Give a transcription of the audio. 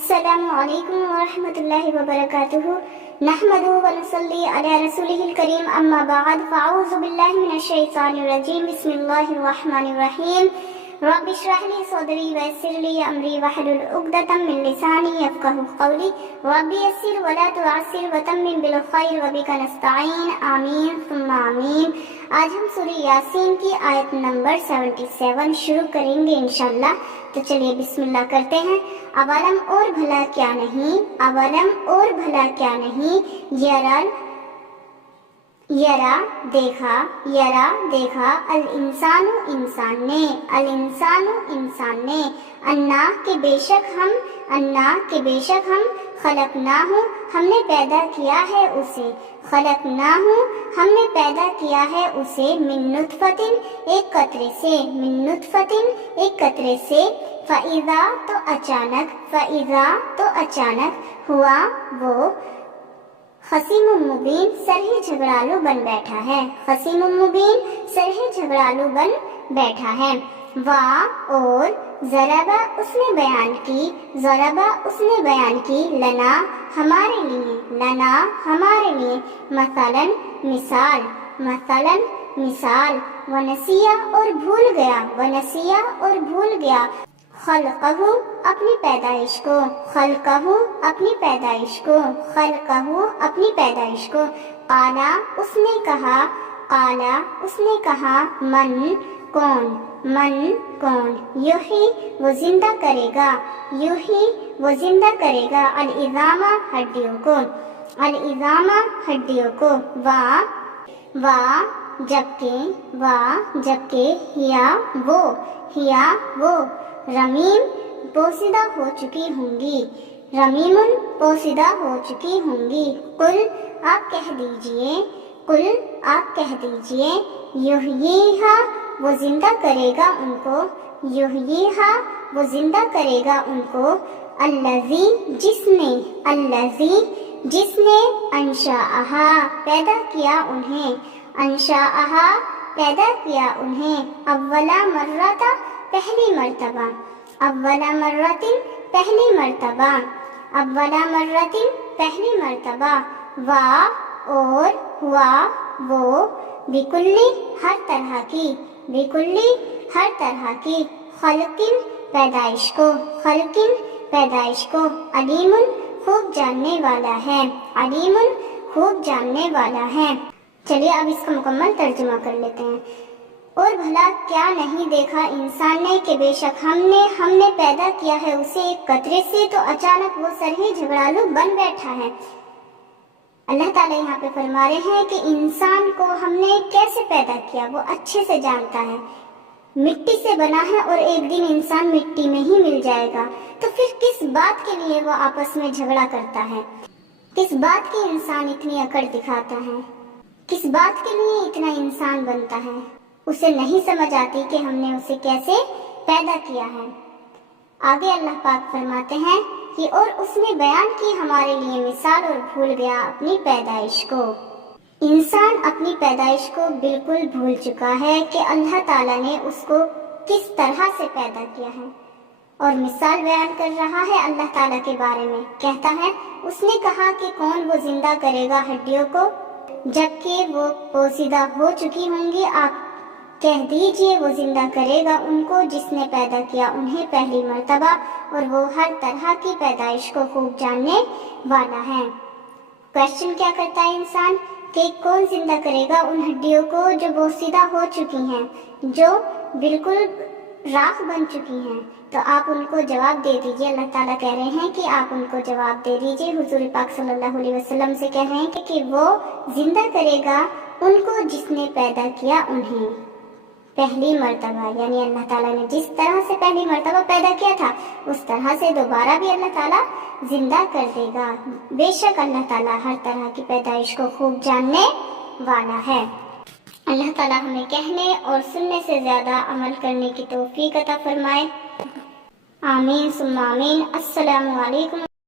السلام علیکم ورحمۃ اللہ وبرکاتہ نحمدہ ونصلی علی رسولہ الکریم اما بعد فاعوذ باللہ من الشیطان الرجیم بسم اللہ الرحمن الرحیم رب اشرح لی صدری ویسر لی امری واحلل عقدۃ من لسانی یفقہوا قولی رب یسر ولا تعسر وتمم بالخیر وبک نستعین آمین ثم آمین۔ آج ہم سورہ یاسین کی آیت نمبر 77 شروع کریں گے انشاءاللہ، تو چلیے بسم اللہ کرتے ہیں۔ اولم اور بھلا کیا نہیں، اولم اور بھلا کیا نہیں، یرا دیکھا الانسان انسان نے، الانسان انسان نے، انا کہ بے شک ہم خلقناہ ہم نے پیدا کیا ہے اسے، خلقناہ ہم نے پیدا کیا ہے اسے من نطفۃ ایک قطرے سے، من نطفۃ ایک قطرے سے، فَإِذَا تو اچانک ہوا وہ خصیم مبین سرہی جھگڑالو بن بیٹھا ہے، خصیم مبین سرہی جھگڑالو بن بیٹھا ہے۔ اور ضربہ اس نے بیان کی لنا ہمارے لیے مثال ونسیہ اور بھول گیا خلقہ اپنی پیدائش کو قالا اس نے کہا من کون یحیی وہ زندہ کرے گا العظام ہڈیوں کو جبکہ ہیا وہ رمیم پوشیدہ ہو چکی ہوں گی قل آپ کہہ دیجئے یحییہا وہ زندہ کرے گا ان کو الذی جس نے انشاءہا پیدا کیا انہیں اولا مرۃ پہلی مرتبہ اور ہوا وہ بکلی ہر طرح کی خلقن پیدائش کو علیم خوب جاننے والا ہے۔ چلیے اب اس کا مکمل ترجمہ کر لیتے ہیں۔ اور بھلا کیا نہیں دیکھا انسان نے کہ بے شک ہم نے پیدا کیا ہے اسے ایک قطرے سے، تو اچانک وہ سرہی جھگڑالو بن بیٹھا ہے۔ اللہ تعالیٰ یہاں پہ فرما رہے ہیں کہ انسان کو ہم نے کیسے پیدا کیا وہ اچھے سے جانتا ہے، مٹی سے بنا ہے اور ایک دن انسان مٹی میں ہی مل جائے گا، تو پھر کس بات کے لیے وہ آپس میں جھگڑا کرتا ہے، کس بات کی انسان اتنی اکڑ دکھاتا ہے، کس بات کے لیے اتنا انسان بنتا ہے، اسے نہیں سمجھ آتی کہ ہم نے اسے کیسے پیدا کیا ہے۔ آگے اللہ پاک فرماتے ہیں کہ اور اس نے بیان کی ہمارے لیے مثال اور بھول گیا اپنی پیدائش کو۔ انسان اپنی پیدائش کو بالکل بھول چکا ہے کہ اللہ تعالیٰ نے اس کو کس طرح سے پیدا کیا ہے، اور مثال بیان کر رہا ہے اللہ تعالیٰ کے بارے میں۔ کہتا ہے اس نے کہا کہ کون وہ زندہ کرے گا ہڈیوں کو جبکہ وہ پوشیدہ ہو چکی ہوں گی، آپ کہہ دیجئے وہ زندہ کرے گا ان کو جس نے پیدا کیا انہیں پہلی مرتبہ، اور وہ ہر طرح کی پیدائش کو خوب جاننے والا ہے۔ کوشچن کیا کرتا ہے انسان کہ کون زندہ کرے گا ان ہڈیوں کو جو بوسیدہ ہو چکی ہیں، جو بالکل راکھ بن چکی ہیں، تو آپ ان کو جواب دے دیجئے۔ اللہ تعالیٰ کہہ رہے ہیں کہ آپ ان کو جواب دے دیجئے، حضور پاک صلی اللہ علیہ وسلم سے کہہ رہے ہیں کہ وہ زندہ کرے گا ان کو جس نے پیدا کیا انہیں پہلی مرتبہ، یعنی اللہ تعالیٰ نے جس طرح سے پہلی مرتبہ پیدا کیا تھا اس طرح سے دوبارہ بھی اللہ تعالیٰ زندہ کر دے گا۔ بے شک اللہ تعالیٰ ہر طرح کی پیدائش کو خوب جاننے والا ہے۔ اللہ تعالیٰ ہمیں کہنے اور سننے سے زیادہ عمل کرنے کی توفیق عطا فرمائے، آمین ثم آمین۔ السلام علیکم۔